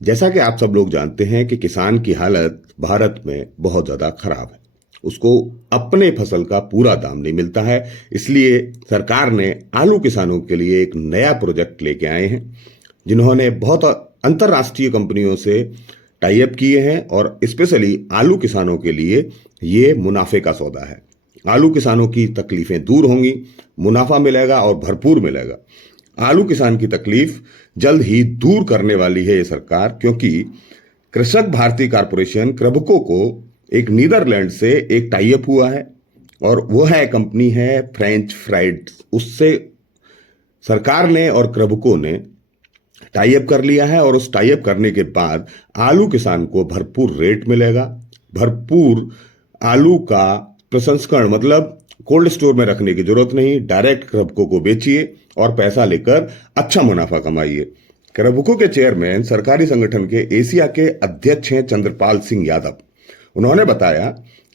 जैसा कि आप सब लोग जानते हैं कि किसान की हालत भारत में बहुत ज़्यादा खराब है। उसको अपने फसल का पूरा दाम नहीं मिलता है। इसलिए सरकार ने आलू किसानों के लिए एक नया प्रोजेक्ट लेके आए हैं, जिन्होंने बहुत अंतर्राष्ट्रीय कंपनियों से टाई अप किए हैं और स्पेशली आलू किसानों के लिए ये मुनाफे का सौदा है। आलू किसानों की तकलीफें दूर होंगी, मुनाफा मिलेगा और भरपूर मिलेगा। आलू किसान की तकलीफ जल्द ही दूर करने वाली है ये सरकार, क्योंकि कृषक भारती कॉरपोरेशन क्रबको को एक नीदरलैंड से एक टाई अप हुआ है और वो है कंपनी है फ्रेंच फ्राइड। उससे सरकार ने और क्रबको ने टाई अप कर लिया है और उस टाई अप करने के बाद आलू किसान को भरपूर रेट मिलेगा। भरपूर आलू का प्रसंस्करण मतलब कोल्ड स्टोर में रखने की जरूरत नहीं, डायरेक्ट क्रबको को बेचिए और पैसा लेकर अच्छा मुनाफा कमाइए। क्रबको के चेयरमैन सरकारी संगठन के एशिया के अध्यक्ष हैं चंद्रपाल सिंह यादव। उन्होंने बताया,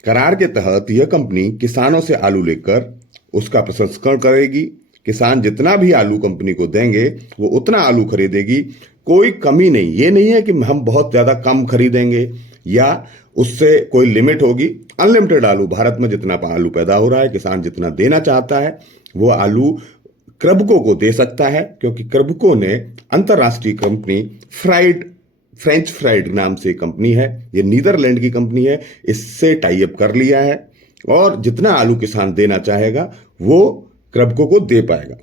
करार के तहत यह कंपनी किसानों से आलू लेकर उसका प्रसंस्करण करेगी। किसान जितना भी आलू कंपनी को देंगे वो उतना आलू खरीदेगी, कोई कमी नहीं। ये नहीं है कि हम बहुत ज्यादा कम खरीदेंगे या उससे कोई लिमिट होगी। अनलिमिटेड आलू, भारत में जितना आलू पैदा हो रहा है, किसान जितना देना चाहता है वो आलू क्रबको को दे सकता है, क्योंकि क्रबको ने अंतर्राष्ट्रीय कंपनी फ्रेंच फ्राइड नाम से कंपनी है, ये नीदरलैंड की कंपनी है, इससे टाई अप कर लिया है और जितना आलू किसान देना चाहेगा वो क्रबको को दे पाएगा।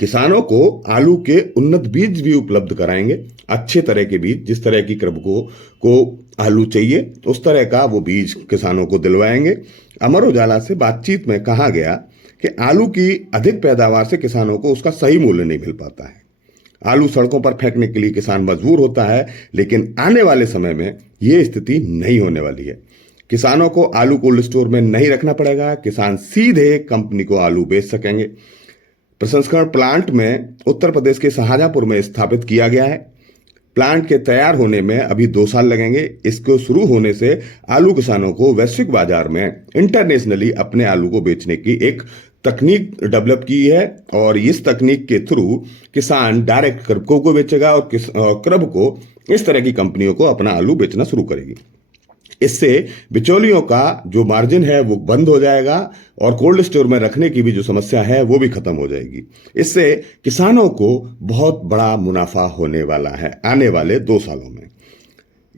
किसानों को आलू के उन्नत बीज भी उपलब्ध कराएंगे, अच्छे तरह के बीज, जिस तरह की क्रबको को आलू चाहिए उस तरह का वो बीज किसानों को दिलवाएंगे। अमर उजाला से बातचीत में कहा गया कि आलू की अधिक पैदावार से किसानों को उसका सही मूल्य नहीं मिल पाता है। आलू सड़कों पर फेंकने के लिए किसान मजबूर होता है, लेकिन आने वाले समय में ये स्थिति नहीं होने वाली है। किसानों को आलू कोल्ड स्टोर में नहीं रखना पड़ेगा, किसान सीधे कंपनी को आलू बेच सकेंगे। प्रसंस्करण प्लांट में उत्तर प्रदेश के शाहजहांपुर में स्थापित किया गया है। प्लांट के तैयार होने में अभी 2 साल लगेंगे। इसको शुरू होने से आलू किसानों को वैश्विक बाजार में इंटरनेशनली अपने आलू को बेचने की एक तकनीक डेवलप की है और इस तकनीक के थ्रू किसान डायरेक्ट क्रबको को बेचेगा और क्रबको इस तरह की कंपनियों को अपना आलू बेचना शुरू करेगी। इससे बिचौलियों का जो मार्जिन है वो बंद हो जाएगा और कोल्ड स्टोर में रखने की भी जो समस्या है वो भी खत्म हो जाएगी। इससे किसानों को बहुत बड़ा मुनाफा होने वाला है आने वाले 2 सालों में।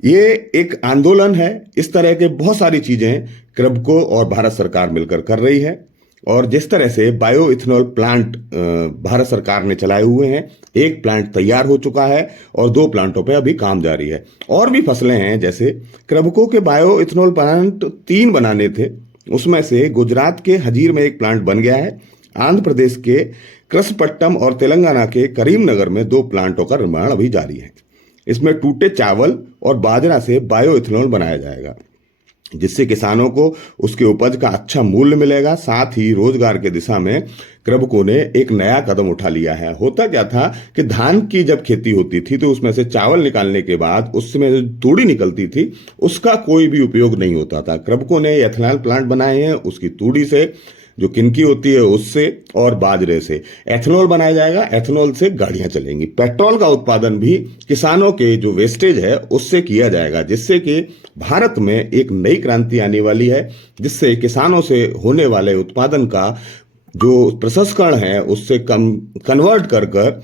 ये एक आंदोलन है। इस तरह के बहुत सारी चीजें क्रबको और भारत सरकार मिलकर कर रही है और जिस तरह से बायो इथेनॉल प्लांट भारत सरकार ने चलाए हुए हैं, एक प्लांट तैयार हो चुका है और 2 प्लांटों पे अभी काम जारी है। और भी फसलें हैं, जैसे क्रबको के बायो इथेनॉल प्लांट 3 बनाने थे, उसमें से गुजरात के हजीर में एक प्लांट बन गया है। आंध्र प्रदेश के कृष्णपट्टनम और तेलंगाना के करीमनगर में 2 प्लांटों का निर्माण अभी जारी है। इसमें टूटे चावल और बाजरा से बायो इथेनॉल बनाया जाएगा, जिससे किसानों को उसके उपज का अच्छा मूल्य मिलेगा। साथ ही रोजगार के दिशा में क्रबको ने एक नया कदम उठा लिया है। होता क्या था कि धान की जब खेती होती थी तो उसमें से चावल निकालने के बाद उसमें जो तूड़ी निकलती थी उसका कोई भी उपयोग नहीं होता था। क्रबको ने एथेनॉल प्लांट बनाए हैं, उसकी तूड़ी से जो किनकी होती है उससे और बाजरे से एथेनॉल बनाया जाएगा। एथेनॉल से गाड़ियां चलेंगी। पेट्रोल का उत्पादन भी किसानों के जो वेस्टेज है उससे किया जाएगा, जिससे कि भारत में एक नई क्रांति आने वाली है, जिससे किसानों से होने वाले उत्पादन का जो प्रसंस्करण है उससे कम कन्वर्ट कर कर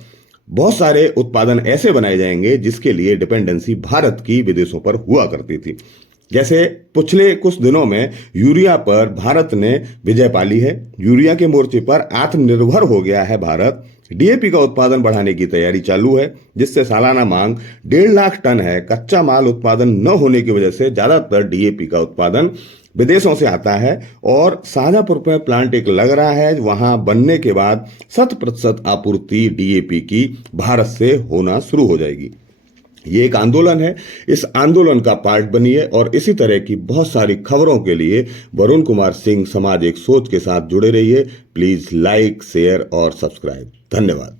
बहुत सारे उत्पादन ऐसे बनाए जाएंगे जिसके लिए डिपेंडेंसी भारत की विदेशों पर हुआ करती थी। जैसे पिछले कुछ दिनों में यूरिया पर भारत ने विजय पाली है। यूरिया के मोर्चे पर आत्मनिर्भर हो गया है भारत। डीएपी का उत्पादन बढ़ाने की तैयारी चालू है, जिससे सालाना मांग 1.5 लाख टन है। कच्चा माल उत्पादन न होने की वजह से ज्यादातर डीएपी का उत्पादन विदेशों से आता है और शाहजहांपुर में प्लांट एक लग रहा है, वहां बनने के बाद 100% आपूर्ति डीएपी की भारत से होना शुरू हो जाएगी। ये एक आंदोलन है, इस आंदोलन का पार्ट बनिए और इसी तरह की बहुत सारी खबरों के लिए वरुण कुमार सिंह समाज एक सोच के साथ जुड़े रहिए। प्लीज लाइक, शेयर और सब्सक्राइब। धन्यवाद।